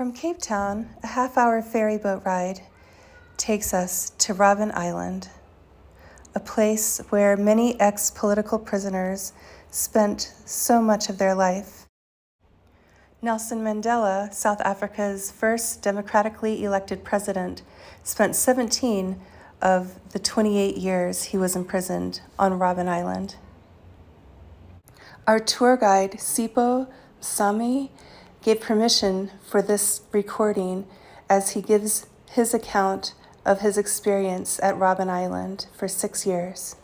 From Cape Town, a half-hour ferry boat ride takes us to Robben Island, a place where many ex-political prisoners spent so much of their life. Nelson Mandela, South Africa's first democratically elected president, spent 17 of the 28 years he was imprisoned on Robben Island. Our tour guide, Sipho Msomi, gave permission for this recording as he gives his account of his experience at Robben Island for 6 years.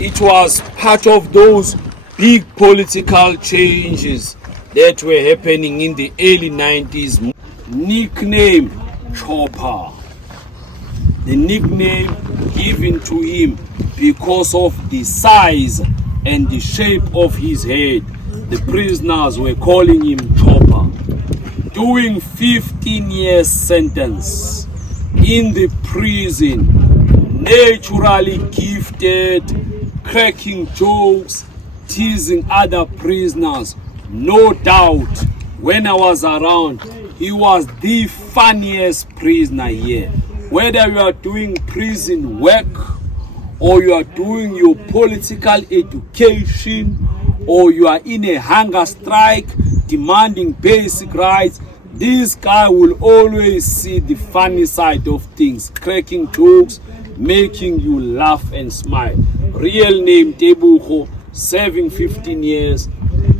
It was part of those big political changes that were happening in the early 90s. Nickname Chopper. The nickname given to him because of the size and the shape of his head. The prisoners were calling him Chopper. Doing 15 years sentence in the prison, naturally gifted, cracking jokes, teasing other prisoners. No doubt, when I was around, he was the funniest prisoner here. Whether you are doing prison work, or you are doing your political education, or you are in a hunger strike demanding basic rights, this guy will always see the funny side of things, cracking jokes, making you laugh and smile. Real name Tebucho, serving 15 years.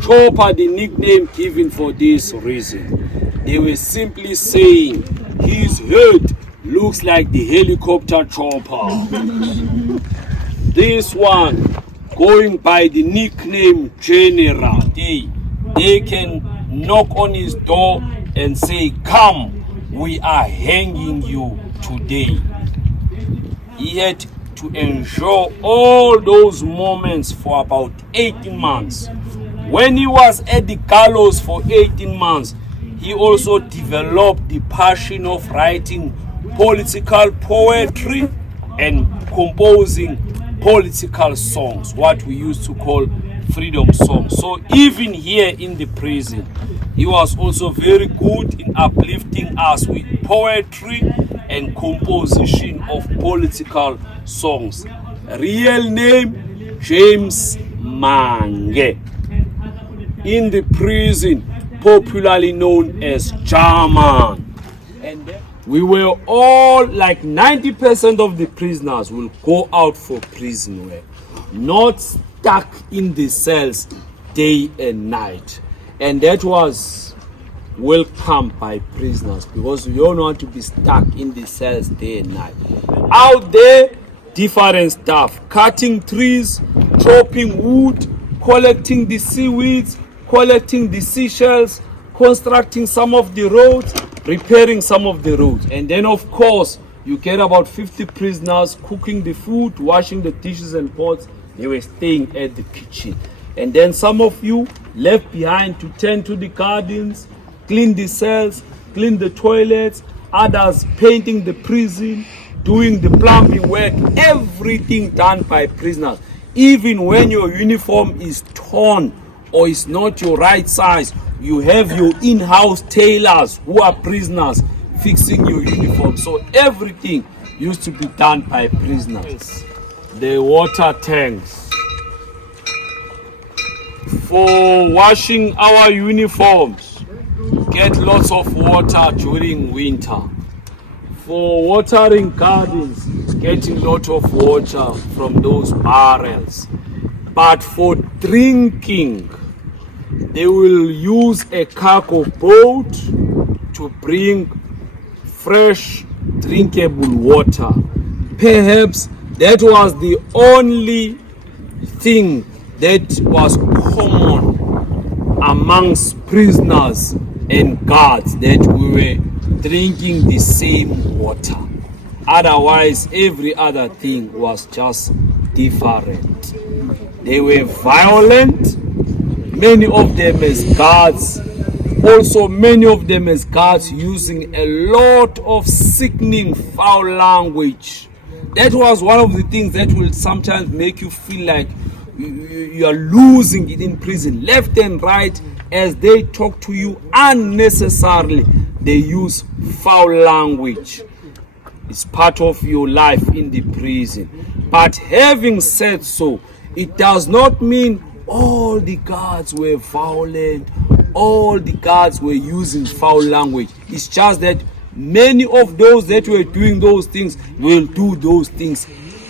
Chopper, the nickname given for this reason. They were simply saying his head looks like the helicopter chopper. This one going by the nickname General. They can knock on his door and say, "Come, we are hanging you today." He had to endure all those moments for about 18 months. When he was at the gallows for 18 months, he also developed the passion of writing political poetry and composing political songs, what we used to call freedom songs. So even here in the prison, he was also very good in uplifting us with poetry and composition of political songs. Real name, James Mange. In the prison, popularly known as German. And we were all, like 90% of the prisoners will go out for prison work, not stuck in the cells day and night. And that was welcomed by prisoners because we don't want to be stuck in the cells day and night. Out there, different stuff, cutting trees, chopping wood, collecting the seaweeds, collecting the seashells, constructing some of the roads, repairing some of the roads. And then of course you get about 50 prisoners cooking the food, washing the dishes and pots. They were staying at the kitchen. And then some of you left behind to tend to the gardens, clean the cells, clean the toilets, others painting the prison, doing the plumbing work, everything done by prisoners. Even when your uniform is torn or is not your right size, you have your in-house tailors who are prisoners fixing your uniform. So everything used to be done by prisoners. The water tanks for washing our uniforms, get lots of water during winter. For watering gardens, getting lot of water from those barrels. But for drinking, they will use a cargo boat to bring fresh drinkable water. Perhaps that was the only thing that was common amongst prisoners and guards, that we were drinking the same water. Otherwise, every other thing was just different. They were violent, many of them as guards, also many of them as guards using a lot of sickening foul language. That was one of the things that will sometimes make you feel like You are losing it in prison, left and right, as they talk to you unnecessarily. They use foul language. It's part of your life in the prison. But having said so, it does not mean all the guards were violent, all the guards were using foul language. It's just that many of those that were doing those things will do those things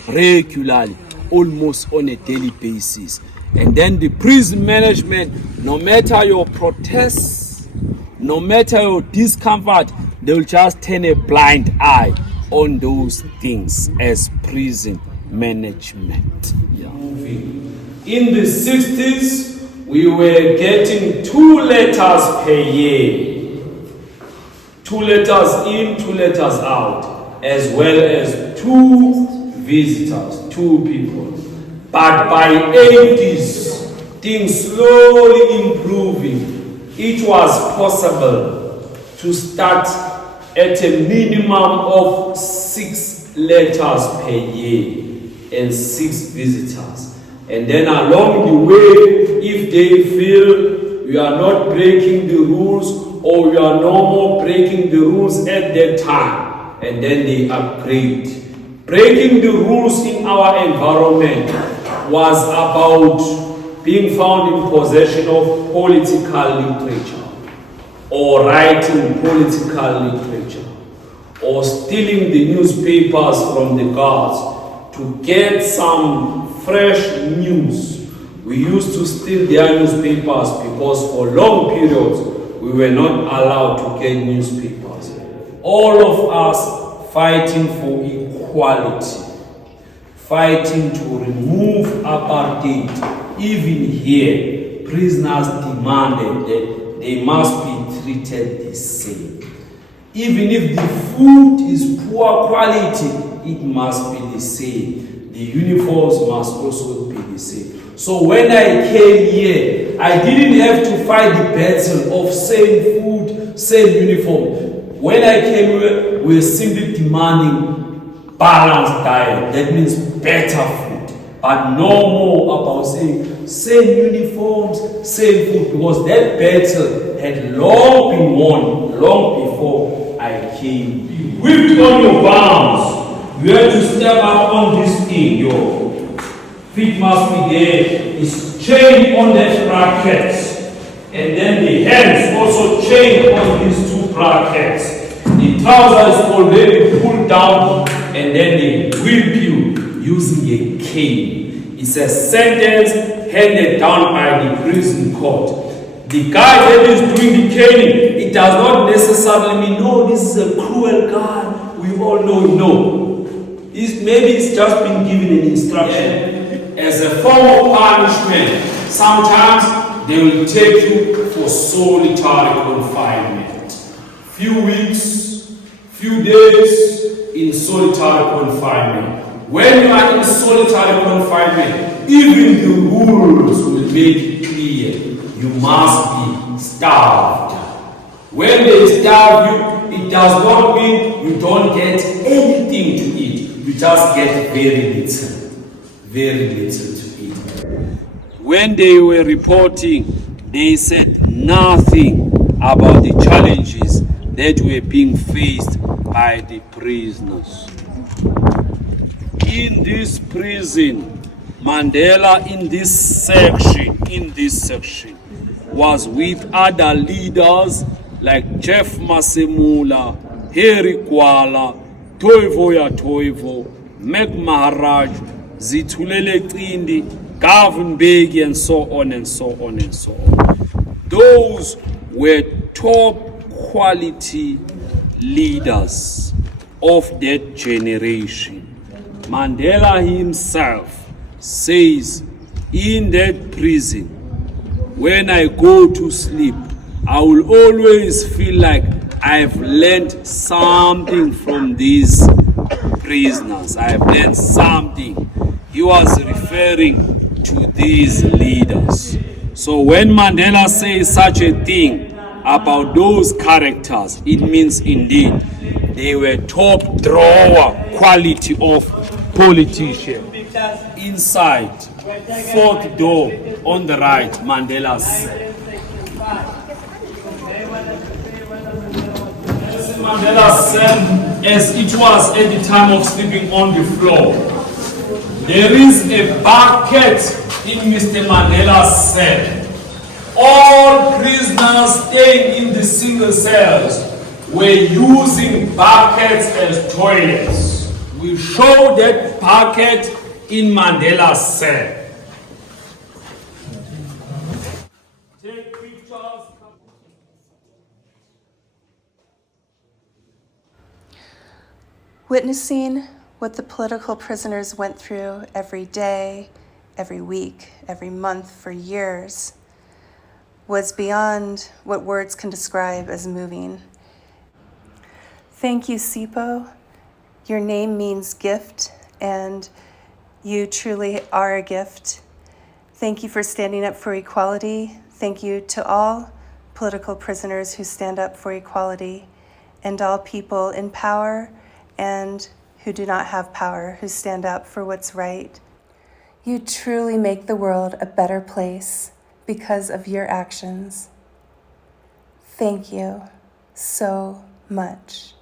regularly, almost on a daily basis. And then the prison management, no matter your protests, no matter your discomfort, they will just turn a blind eye on those things as prison management. Yeah. In the 60s, we were getting 2 letters per year. 2 letters in, 2 letters out, as well as 2 visitors, 2 people. But by 80s, things slowly improving. It was possible to start at a minimum of 6 letters per year and 6 visitors. And then along the way, if they feel we are not breaking the rules or we are no more breaking the rules at that time, and then they upgrade. Breaking the rules in our environment was about being found in possession of political literature, or writing political literature, or stealing the newspapers from the guards to get some fresh news. We used to steal their newspapers because for long periods we were not allowed to get newspapers. All of us fighting for equality, fighting to remove apartheid. Even here, prisoners demanded that they must be treated the same. Even if the food is poor quality, it must be the same. The uniforms must also be the same. So when I came here, I didn't have to fight the battle of same food, same uniform. When I came here, we were simply demanding balanced diet. That means better food. But no more about saying same uniforms, same food, because that battle had long been won, long before I came. You whipped on your bounds. You have to step up on this thing. Your feet must be there. It's chained on that brackets. And then the hands also chained on these 2 brackets. The trousers already pulled down, and then they whip you using a cane. It's a sentence handed down by the prison court. The guy that is doing the caning, it does not necessarily mean, no, this is a cruel guy. We all know, no. Maybe it's just been given an instruction. Yeah. As a form of punishment, sometimes they will take you for solitary confinement. Few weeks, few days in solitary confinement. When you are in solitary confinement, even the rules will make it clear. You must be starved. When they starve you, it does not mean you don't get anything to eat. You just get very little to eat. When they were reporting, they said nothing about the challenges that were being faced by the prisoners. In this prison, Mandela in this section, was with other leaders like Jeff Masemula, Harry Kwala, Toivo, Meg Maharaj, Zitulele Qindi, Gavin Begi, and so on and so on and so on. Those were top quality leaders of that generation. Mandela himself says, in that prison, when I go to sleep, I will always feel like I've learned something from these prisoners. I've learned something. He was referring to these leaders. So when Mandela says such a thing about those characters, it means indeed they were top drawer quality of politicians. Inside, fourth door on the right, Mandela said. Nelson Mandela said, as it was at the time of sleeping on the floor, there is a bucket in Mr. Mandela's cell. All prisoners staying in the single cells were using buckets as toilets. We show that bucket in Mandela's cell. Take pictures. Witnessing what the political prisoners went through every day, every week, every month for years was beyond what words can describe as moving. Thank you, Sipho. Your name means gift, and you truly are a gift. Thank you for standing up for equality. Thank you to all political prisoners who stand up for equality, and all people in power and who do not have power, who stand up for what's right. You truly make the world a better place because of your actions. Thank you so much.